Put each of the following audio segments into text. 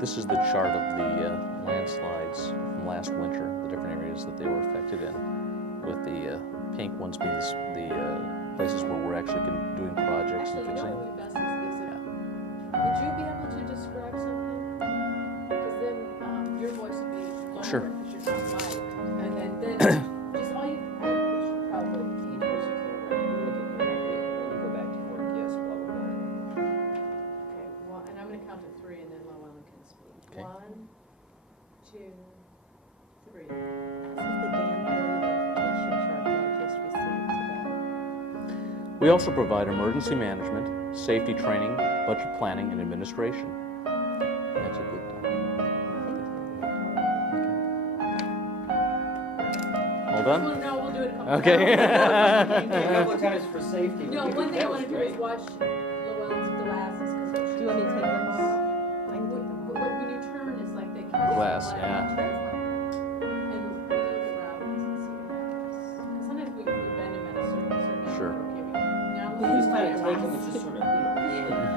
This is the chart of the landslides from last winter, the different areas that they were affected in, with the pink ones being the places where we're actually doing projects and fixing. Would you be able to describe something? Because then your voice would be lower. Sure. Because you're not mic. And then just all you should probably keep Where's the camera? You look at your then you go back to work. Yes, blah blah blah. Okay, one, and I'm going to count to 3 and then Llewellyn can speak. Okay. 1, 2, 3. This is the Dan Bailey notification chart that I just received today. We also provide emergency management, safety training, budget planning, and administration. That's a good document. All done? Well, no, we'll do it a couple Okay. A couple of times for safety. No, one thing I want to do is watch Llewellyn's glasses. Do you want me to take them off? When you turn, it's like they catch Glass, the light. yeah. And we look at Robbins and see what happens. 'Cause sometimes we bend them at a certain angle. Sure. Okay, now You just kind of take them and just sort of,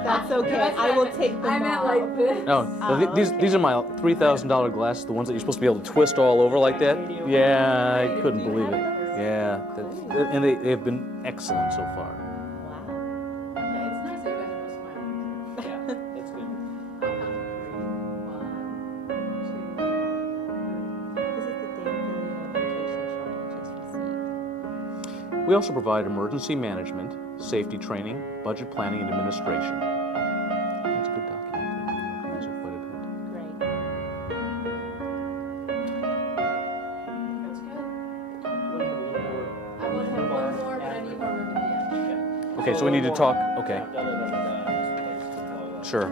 That's okay. That's I will take them I meant off. like this. No, these are my $3,000 glasses, the ones that you're supposed to be able to twist all over like that. Yeah, I couldn't Do you believe have it. those? Yeah, and they've been excellent so far. Wow. Yeah, it's nice that you guys are both smiling. yeah, that's good. I'll count to 3. 1, 2, 3. This is the Dan Bailey notification chart I just received. We also provide emergency management, safety training, budget planning, and administration. That's a good document. I use it quite a bit. Great. That's good. You want to have a little more? I want to have one more, but I need more room at the end. Yeah. Okay, so we need to talk. Okay, sure.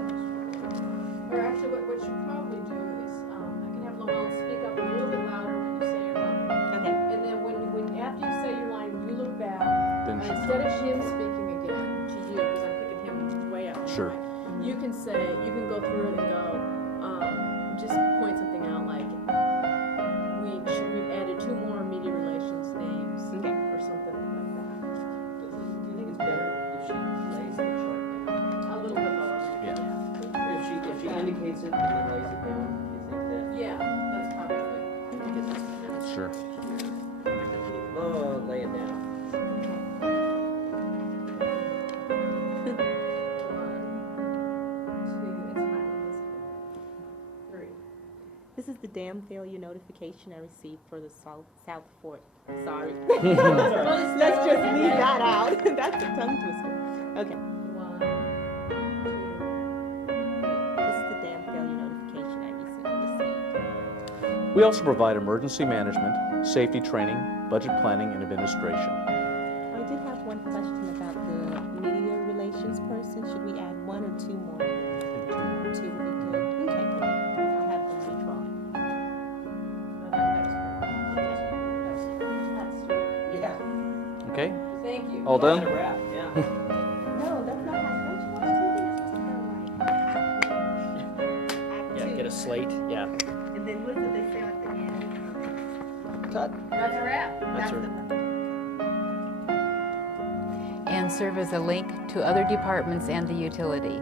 Or actually, what you should probably do is, I can have Llewellyn speak up a little bit louder when you say your line. Okay. And then after you say your line, you look back, Then and she- instead of him speaking again to you, because I'm picking him way up. Sure. You can go through it and go, just point something out like, we've added 2 more media relations names, Okay. or something like that. Do you think it's better if she lays the chart down? A little bit lower. Yeah. If she indicates it and then lays it down, do you think that? Yeah, that's probably, because it's kind of Sure. Oh, lay it down. This is the dam failure notification I received for the South Fort. Sorry. Let's Let's just leave that out. That's a tongue twister. Okay. 1, 2. This is the dam failure notification I recently received. We also provide emergency management, safety training, budget planning, and administration. I did have one question about the media relations person. Should we add 1 or 2 more? 2 would be good. Okay. I'll have them redraw. Yeah. Okay, Thank you. all That's done? a wrap, yeah. No, that's not how French was. Yeah, get a slate, yeah. And then what did they say at the end? Cut. That's a wrap. That's her. And serve as a link to other departments and the utility.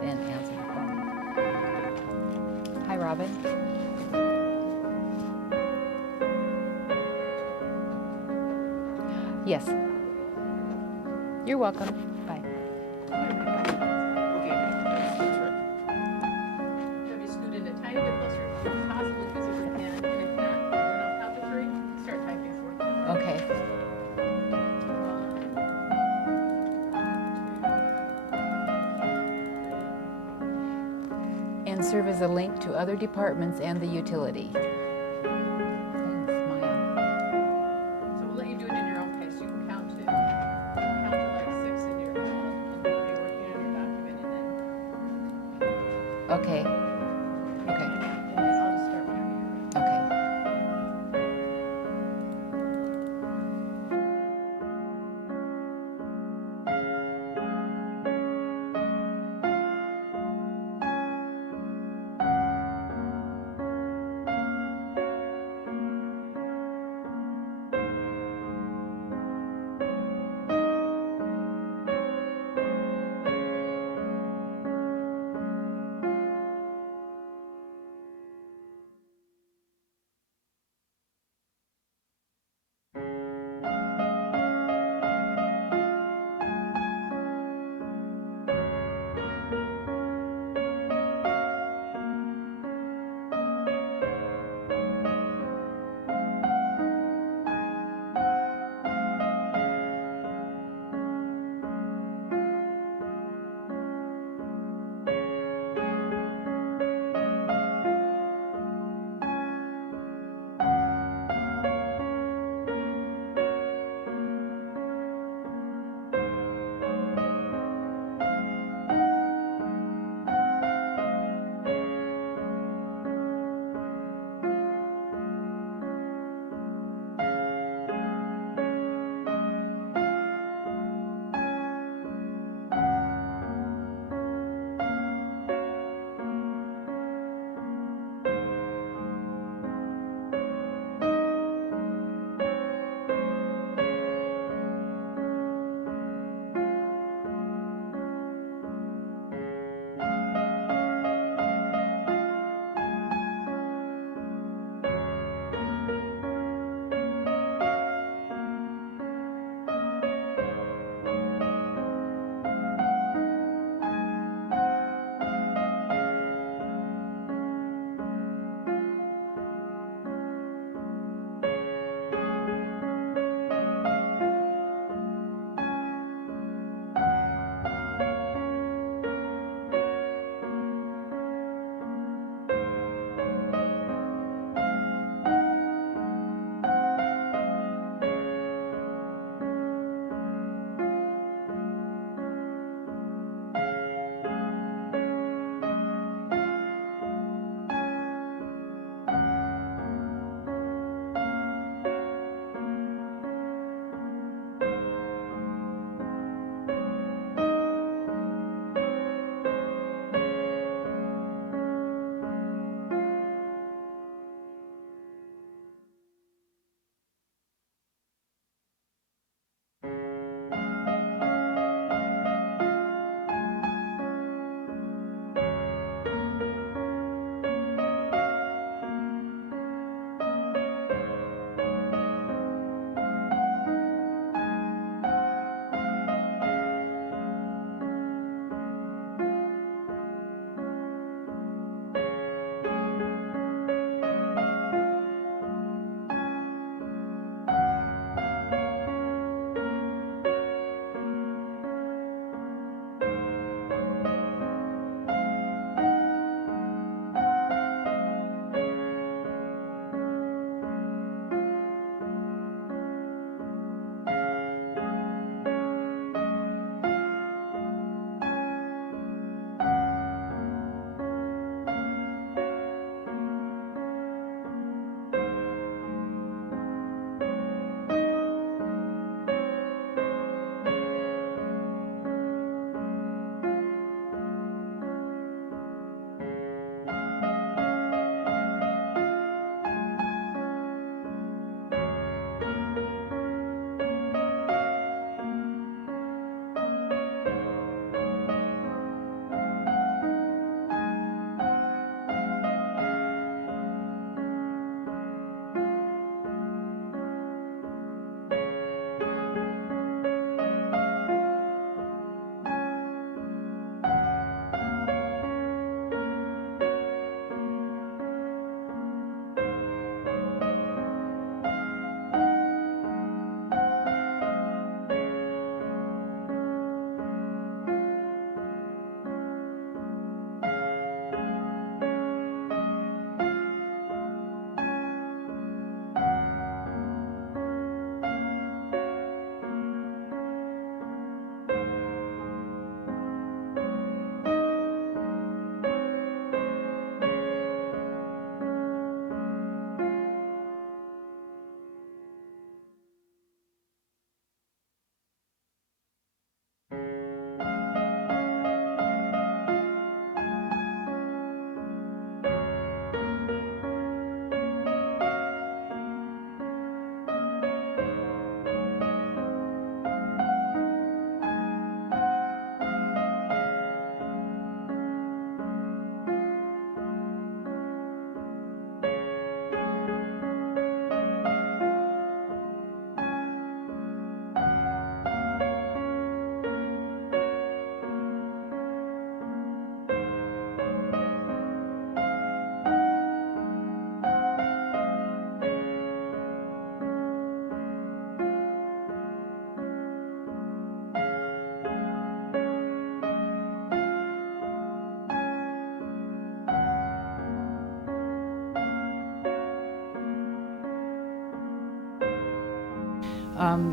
Then answer the phone. Hi, Robin. Yes. You're welcome. Bye. Okay, that's right. Maybe scoot in a tiny bit closer, if possible, because if we can, and if not, then I'll count to 3, start typing for them. Okay. And serve as a link to other departments and the utility. Thanks, Maya. So we'll let you do it in your own pace. You can count to like 6 in your head, and be working on your document, and then Okay. Okay. and then I'll just start whenever you're ready. Okay.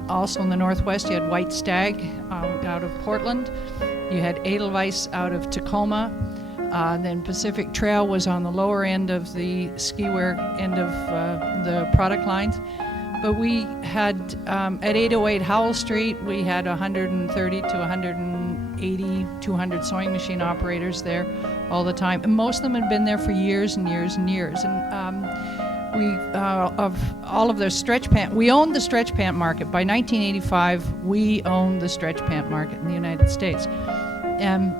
Also in the Northwest, you had White Stag out of Portland. You had Edelweiss out of Tacoma. Then Pacific Trail was on the lower end of the ski wear end of the product lines. But we had, at 808 Howell Street, we had 130 to 180, 200 sewing machine operators there all the time. And most of them had been there for years and years and years. And of all of the stretch pant, we owned the stretch pant market. By 1985, we owned the stretch pant market in the United States. And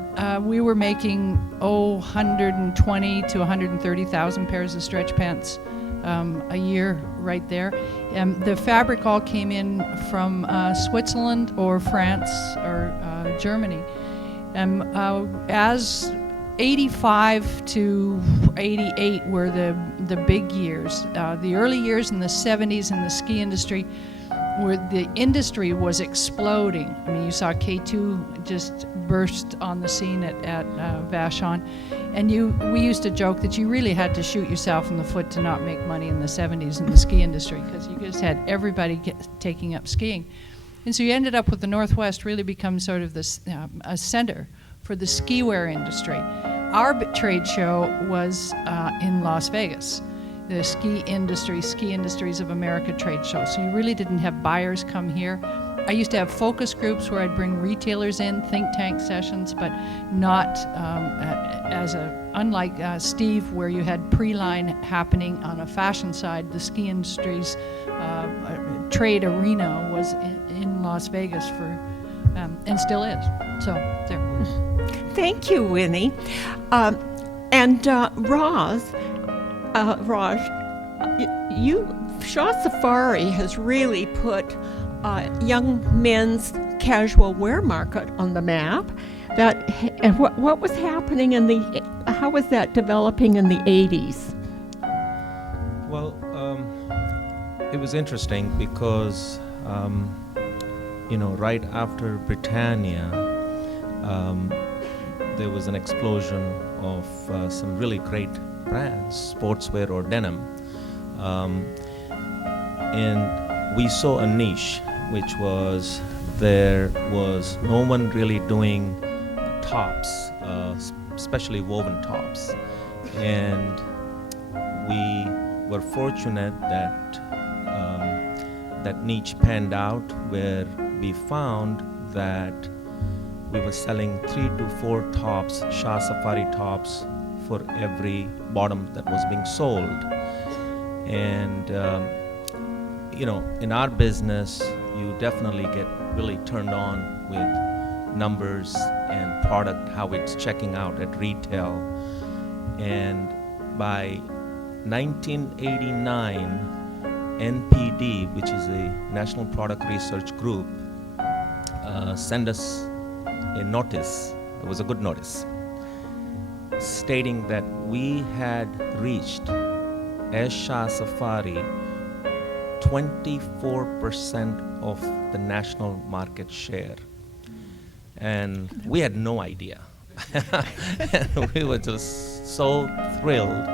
we were making, 120 to 130,000 pairs of stretch pants a year right there. The fabric all came in from Switzerland or France or Germany. As 85 to 88 were the big years. The early years in the 70s in the ski industry, where the industry was exploding. I mean, you saw K2 just burst on the scene at Vashon. And we used to joke that you really had to shoot yourself in the foot to not make money in the 70s in the ski industry, because you just had everybody taking up skiing. And so you ended up with the Northwest really become sort of this a center for the ski wear industry. Our trade show was in Las Vegas, the Ski Industries of America trade show. So you really didn't have buyers come here. I used to have focus groups where I'd bring retailers in, think tank sessions, but not unlike Steve, where you had pre-line happening on a fashion side. The Ski Industries trade arena was in Las Vegas and still is. So there. Thank you, Winnie. Raj, Shaw Safari has really put young men's casual wear market on the map. And what was happening how was that developing in the 80s? Well, it was interesting because, right after Britannia, there was an explosion of some really great brands, sportswear or denim. And we saw a niche, which was there was no one really doing tops, especially woven tops. And we were fortunate that that niche panned out, where we found that we were selling 3 to 4 tops, Shaw Safari tops, for every bottom that was being sold. And in our business, you definitely get really turned on with numbers and product, how it's checking out at retail. And by 1989, NPD, which is a National Product Research Group, sent us a notice. It was a good notice, stating that we had reached, as Shaw Safari, 24% of the national market share. And we had no idea. And we were just so thrilled.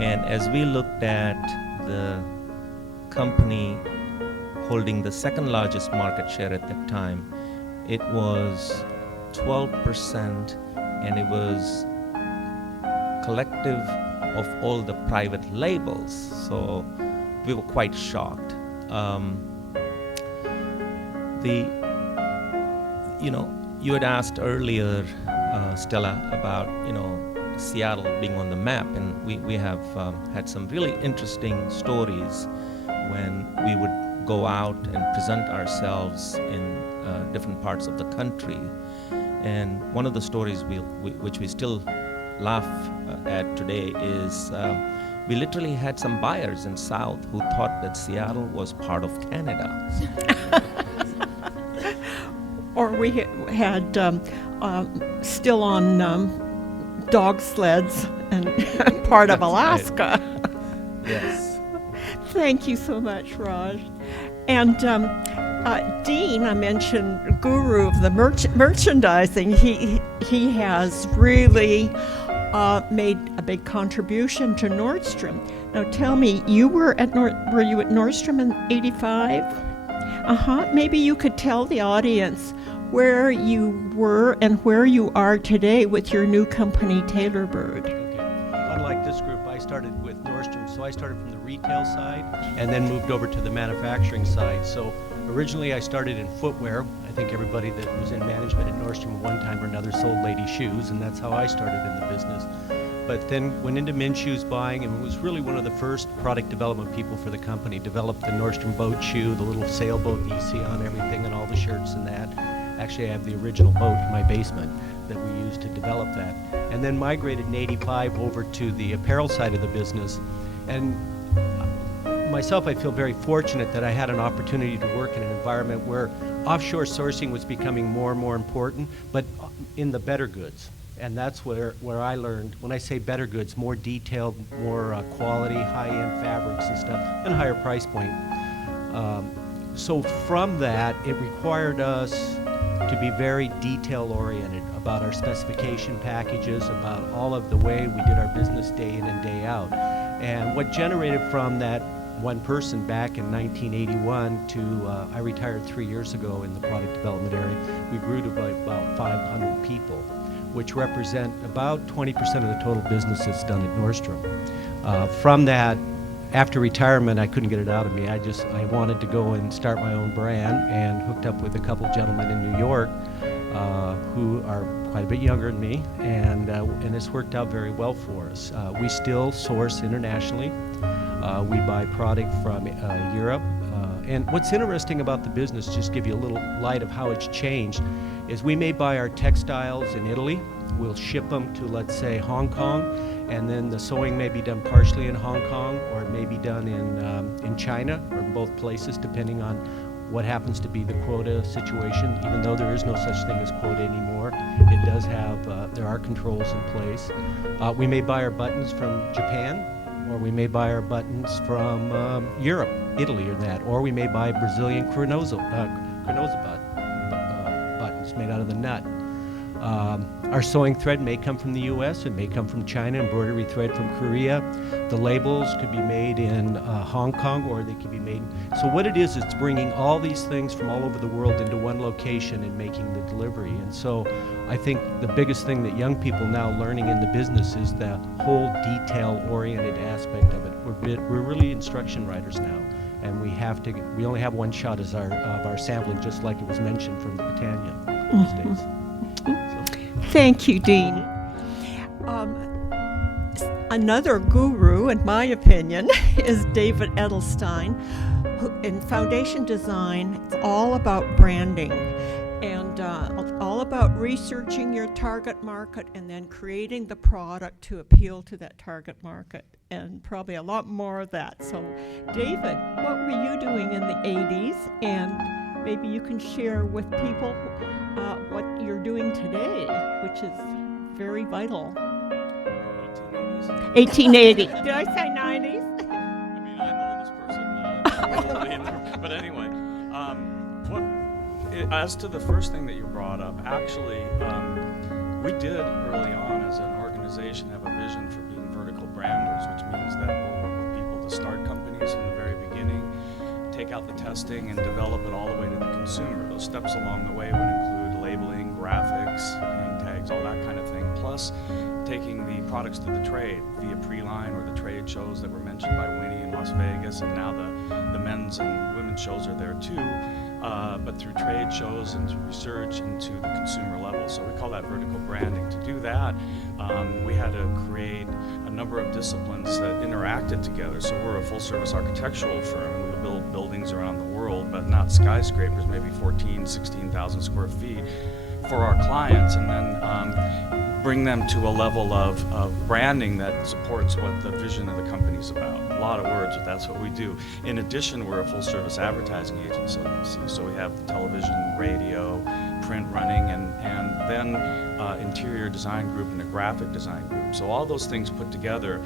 And as we looked at the company holding the second largest market share at that time, it was 12%, and it was collective of all the private labels. So we were quite shocked. You had asked earlier, Stella, about Seattle being on the map, and we have had some really interesting stories when we would go out and present ourselves in different parts of the country. And one of the stories which we still laugh at today is we literally had some buyers in South who thought that Seattle was part of Canada. Or we had still on dog sleds and part of Alaska. Right. Yes. Thank you so much, Raj. And Dean, I mentioned guru of the merchandising. He has really made a big contribution to Nordstrom. Now tell me, were you at Nordstrom in '85? Maybe you could tell the audience where you were and where you are today with your new company, Tailorbird. Okay. Unlike this group, I started with Nordstrom, so I started from the retail side and then moved over to the manufacturing side. So originally I started in footwear. I think everybody that was in management at Nordstrom at one time or another sold ladies' shoes, and that's how I started in the business. But then went into men's shoes buying and was really one of the first product development people for the company. Developed the Nordstrom boat shoe, the little sailboat that you see on everything and all the shirts and that. Actually, I have the original boat in my basement that we used to develop that. And then migrated in '85 over to the apparel side of the business. And myself, I feel very fortunate that I had an opportunity to work in an environment where offshore sourcing was becoming more and more important, but in the better goods. And that's where I learned, when I say better goods, more detailed, more quality, high-end fabrics and stuff, and a higher price point. So from that, it required us to be very detail-oriented about our specification packages, about all of the way we did our business day in and day out. And what generated from that one person back in 1981 to, I retired 3 years ago in the product development area, we grew to about 500 people, which represent about 20% of the total business that's done at Nordstrom. From that, after retirement, I couldn't get it out of me. I wanted to go and start my own brand, and hooked up with a couple gentlemen in New York who are quite a bit younger than me, and it's worked out very well for us. We still source internationally. We buy product from Europe. And what's interesting about the business, just give you a little light of how it's changed, is we may buy our textiles in Italy. We'll ship them to, let's say, Hong Kong, and then the sewing may be done partially in Hong Kong, or it may be done in China, or in both places, depending on what happens to be the quota situation. Even though there is no such thing as quota anymore, it does have, there are controls in place. We may buy our buttons from Japan, or we may buy our buttons from Europe, Italy or that, or we may buy Brazilian Crenosa buttons made out of the nut. Our sewing thread may come from the US, it may come from China, embroidery thread from Korea. The labels could be made in Hong Kong, or they could be made. So what it is, it's bringing all these things from all over the world into one location and making the delivery. And so I think the biggest thing that young people now learning in the business is the whole detail-oriented aspect of it. We're really instruction writers now, and we only have one shot of our sampling, just like it was mentioned from the Britannia these days. Thank you, Dean. Another guru, in my opinion, is David Edelstein. In foundation design, it's all about branding and all about researching your target market and then creating the product to appeal to that target market, and probably a lot more of that. So, David, what were you doing in the 80s? And maybe you can share with people what you're doing today, which is very vital. 1880. Did I say 90s? I mean, I'm the oldest person, but anyway, as to the first thing that you brought up, actually, we did early on as an organization have a vision for being vertical branders, which means that we'll work with people to start companies from the very beginning, take out the testing, and develop it all the way to the consumer. Those steps along the way would include labeling, graphics, hang tags, all that kind of thing, plus taking the products to the trade via Pre-Line or the trade shows that were mentioned by Winnie in Las Vegas, and now the men's and women's shows are there too, but through trade shows and through research and to the consumer level. So we call that vertical branding. To do that, we had to create a number of disciplines that interacted together. So we're a full-service architectural firm. We build buildings around the world, but not skyscrapers, maybe 14, 16,000 square feet for our clients, and then bring them to a level of branding that supports what the vision of the company's about. A lot of words, but that's what we do. In addition, we're a full-service advertising agency, so we have television, radio, print running, and then interior design group and a graphic design group. So all those things put together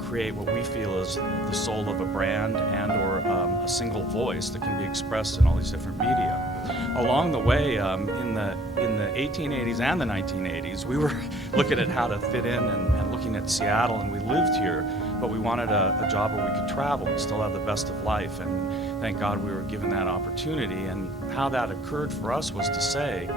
create what we feel is the soul of a brand and or a single voice that can be expressed in all these different media. Along the way, in the 1880s and the 1980s, we were looking at how to fit in and looking at Seattle, and we lived here but we wanted a job where we could travel and still have the best of life, and thank God we were given that opportunity. And how that occurred for us was to say,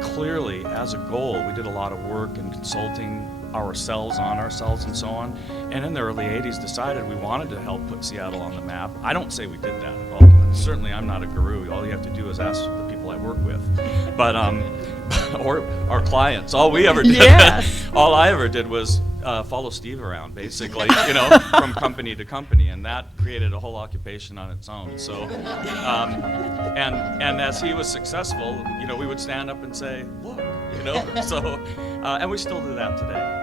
clearly, as a goal, we did a lot of work and consulting ourselves on ourselves and so on, and in the early 80s decided we wanted to help put Seattle on the map. I don't say we did that at all. Certainly I'm not a guru. All you have to do is ask the people I work with, but or our clients. All we ever did, Yes. all I ever did was follow Steve around, basically, from company to company, and that created a whole occupation on its own. So, and as he was successful, we would stand up and say, look, so, and we still do that today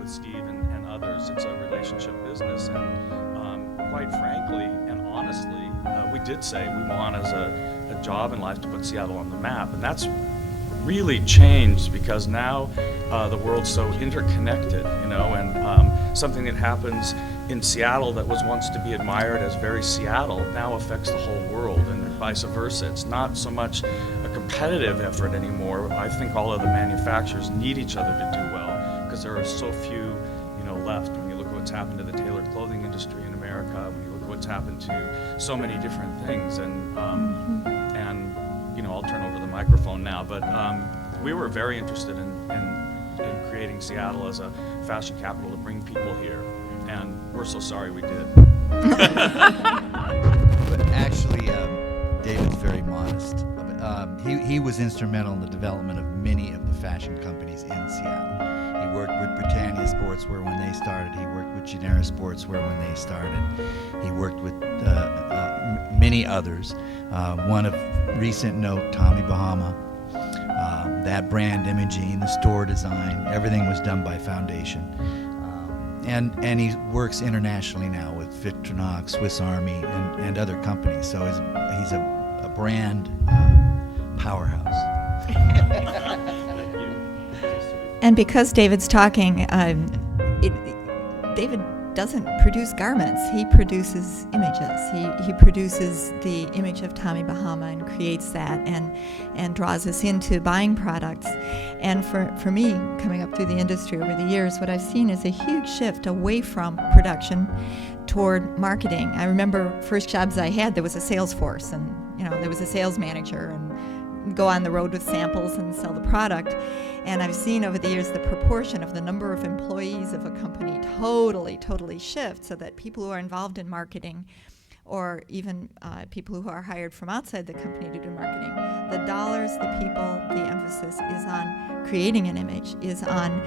with Steve and others. It's a relationship business, and quite frankly and honestly, we did say we want as a job in life to put Seattle on the map, and that's really changed because now the world's so interconnected, and something that happens in Seattle that was once to be admired as very Seattle now affects the whole world, and vice versa. It's not so much a competitive effort anymore. I think all of the manufacturers need each other to do well because there are so few, left. When you look at what's happened to the tailored clothing industry in America, when you look at what's happened to so many different things, and I'll turn over the microphone now, but we were very interested in creating Seattle as a fashion capital to bring people here, and we're so sorry we did. But actually, David's very modest. He was instrumental in the development of many of the fashion companies in Seattle. He worked with Britannia Sportswear when they started. He worked with Genera Sportswear when they started. He worked with many others. One of recent note, Tommy Bahama. That brand imaging, the store design, everything was done by Foundation. And he works internationally now with Victorinox, Swiss Army, and other companies. So he's a brand powerhouse. And because David's talking, David doesn't produce garments. He produces images. He produces the image of Tommy Bahama and creates that and draws us into buying products. And for me, coming up through the industry over the years, what I've seen is a huge shift away from production toward marketing. I remember first jobs I had, there was a sales force, and there was a sales manager, and go on the road with samples and sell the product. And I've seen over the years the proportion of the number of employees of a company totally shift, so that people who are involved in marketing, or even people who are hired from outside the company to do marketing, the dollars, the people, the emphasis is on creating an image, is on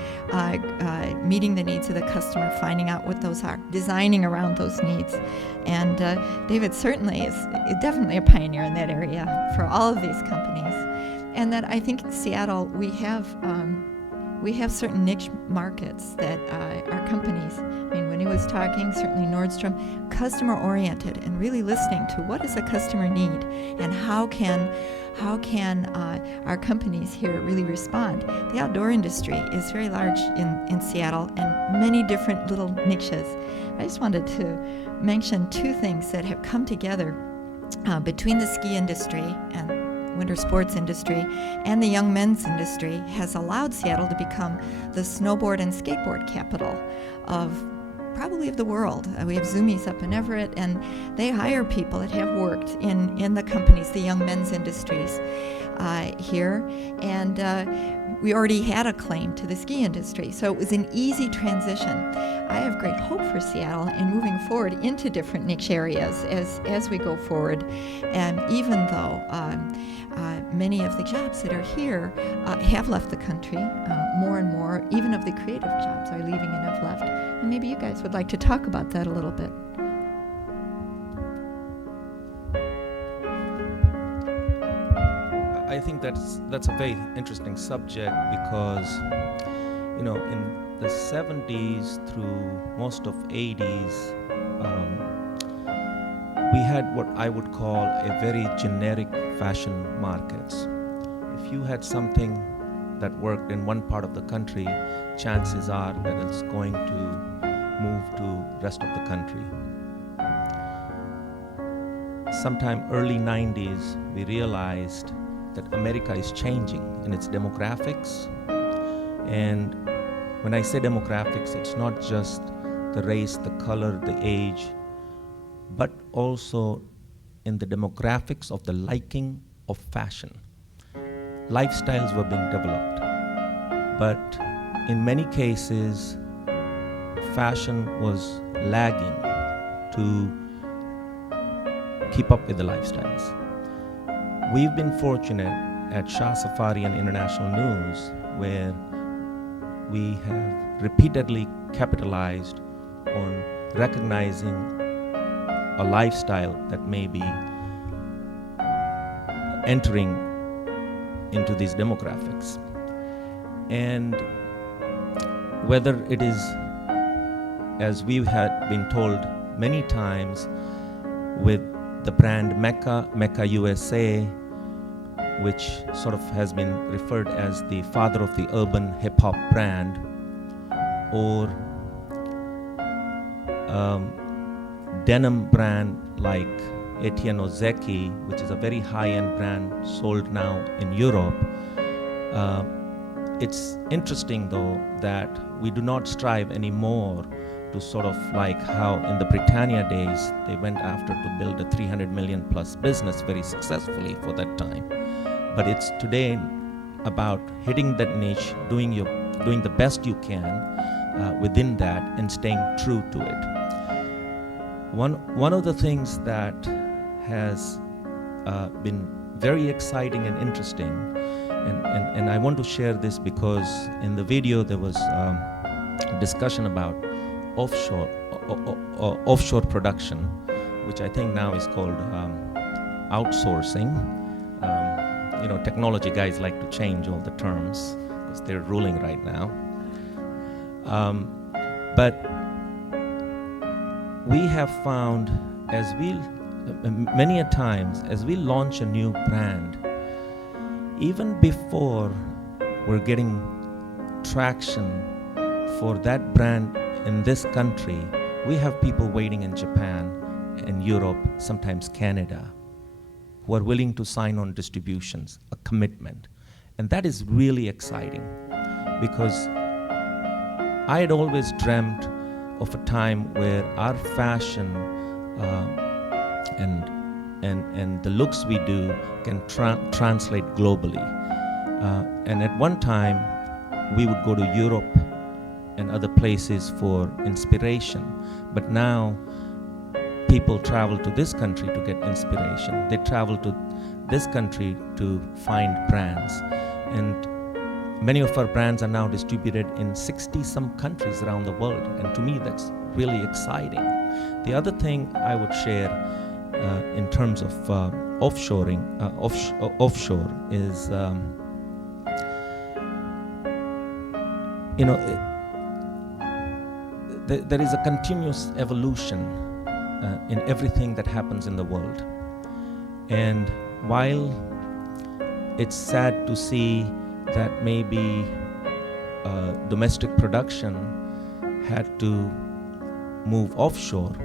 meeting the needs of the customer, finding out what those are, designing around those needs. And David certainly is definitely a pioneer in that area for all of these companies. And that I think in Seattle we have certain niche markets that our companies, when he was talking, certainly Nordstrom, customer-oriented and really listening to what does the customer need and how can our companies here really respond. The outdoor industry is very large in Seattle and many different little niches. I just wanted to mention two things that have come together between the ski industry and winter sports industry and the young men's industry has allowed Seattle to become the snowboard and skateboard capital of probably of the world. We have Zoomies up in Everett, and they hire people that have worked in the companies, the young men's industries here, and we already had a claim to the ski industry, so it was an easy transition. I have great hope for Seattle in moving forward into different niche areas as we go forward, and even though many of the jobs that are here have left the country, more and more, even of the creative jobs are leaving and have left. And maybe you guys would like to talk about that a little bit. I think that's a very interesting subject because, in the 70s through most of 80s, we had what I would call a very generic fashion markets. If you had something that worked in one part of the country, chances are that it's going to move to rest of the country. Sometime early 90s, we realized that America is changing in its demographics. And when I say demographics, it's not just the race, the color, the age, but also in the demographics of the liking of fashion. Lifestyles were being developed, but in many cases, fashion was lagging to keep up with the lifestyles. We've been fortunate at Shah Safari and International News, where we have repeatedly capitalized on recognizing a lifestyle that may be entering into these demographics. And whether it is, as we had been told many times, with the brand Mecca, Mecca USA, which sort of has been referred as the father of the urban hip-hop brand, or denim brand like Etienne Ozeki, which is a very high-end brand sold now in Europe. It's interesting, though, that we do not strive anymore to sort of like how in the Britannia days they went after to build a 300 million plus business very successfully for that time. But it's today about hitting that niche, doing the best you can within that, and staying true to it. One of the things that has been very exciting and interesting, and I want to share this because in the video there was discussion about offshore production, which I think now is called outsourcing. Technology guys like to change all the terms because they're ruling right now. But we have found, many a times, as we launch a new brand, even before we're getting traction for that brand in this country, we have people waiting in Japan and Europe, sometimes Canada, who are willing to sign on distributions, a commitment. And that is really exciting, because I had always dreamt of a time where our fashion and the looks we do can translate globally. And at one time, we would go to Europe and other places for inspiration. But now, people travel to this country to get inspiration. They travel to this country to find brands. And many of our brands are now distributed in 60-some countries around the world. And to me, that's really exciting. The other thing I would share in terms of offshore is, there is a continuous evolution in everything that happens in the world. And while it's sad to see that maybe domestic production had to move offshore,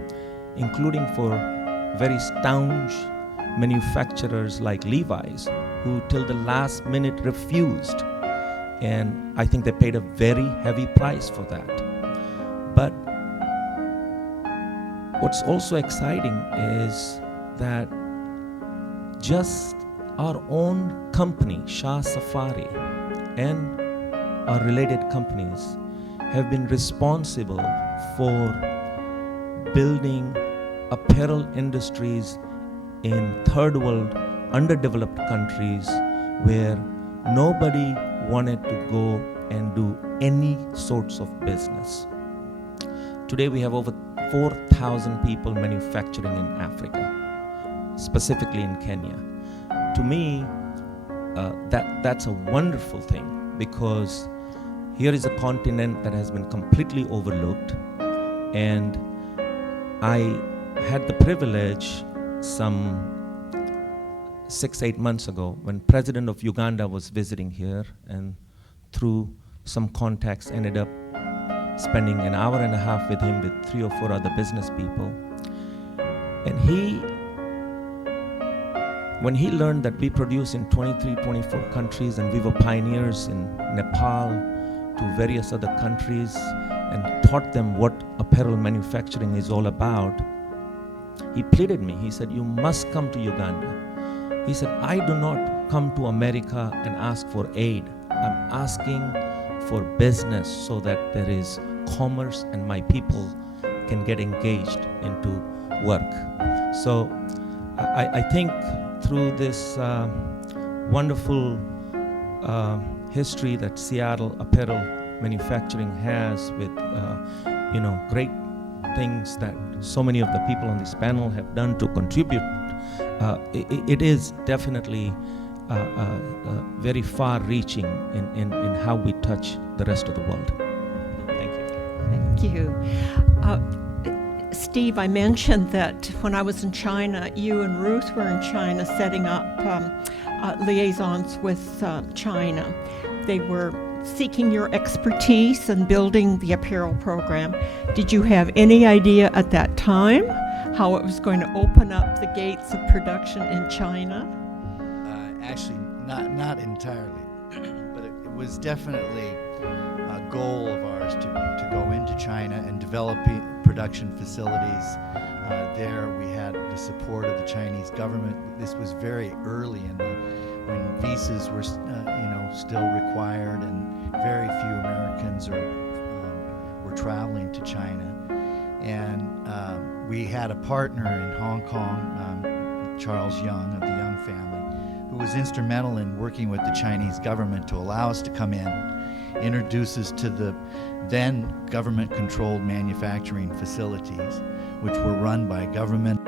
including for very staunch manufacturers like Levi's, who till the last minute refused. And I think they paid a very heavy price for that. But what's also exciting is that just our own company, Shah Safari, and our related companies have been responsible for building apparel industries in third world, underdeveloped countries where nobody wanted to go and do any sorts of business. Today we have over 4,000 people manufacturing in Africa, specifically in Kenya. To me, that's a wonderful thing, because here is a continent that has been completely overlooked. And I had the privilege some 6-8 months ago when President of Uganda was visiting here, and through some contacts ended up spending an hour and a half with him with 3 or 4 other business people. And when he learned that we produce in 23, 24 countries, and we were pioneers in Nepal to various other countries, and taught them what apparel manufacturing is all about, he pleaded me. He said, "You must come to Uganda." He said, "I do not come to America and ask for aid. I'm asking for business so that there is commerce and my people can get engaged into work." So I think through this wonderful history that Seattle apparel manufacturing has with great things that so many of the people on this panel have done to contribute, it is definitely very far-reaching in how we touch the rest of the world. Thank you. Thank you. Steve, I mentioned that when I was in China, you and Ruth were in China setting up liaisons with China. They were seeking your expertise in building the apparel program. Did you have any idea at that time how it was going to open up the gates of production in China? Actually, not entirely, but it was definitely a goal of ours to go into China and develop production facilities. There we had the support of the Chinese government. This was very early when visas were still required, and very few Americans were traveling to China. And we had a partner in Hong Kong, Charles Young of the Young family, who was instrumental in working with the Chinese government to allow us to come in, introduce us to the then government-controlled manufacturing facilities, which were run by government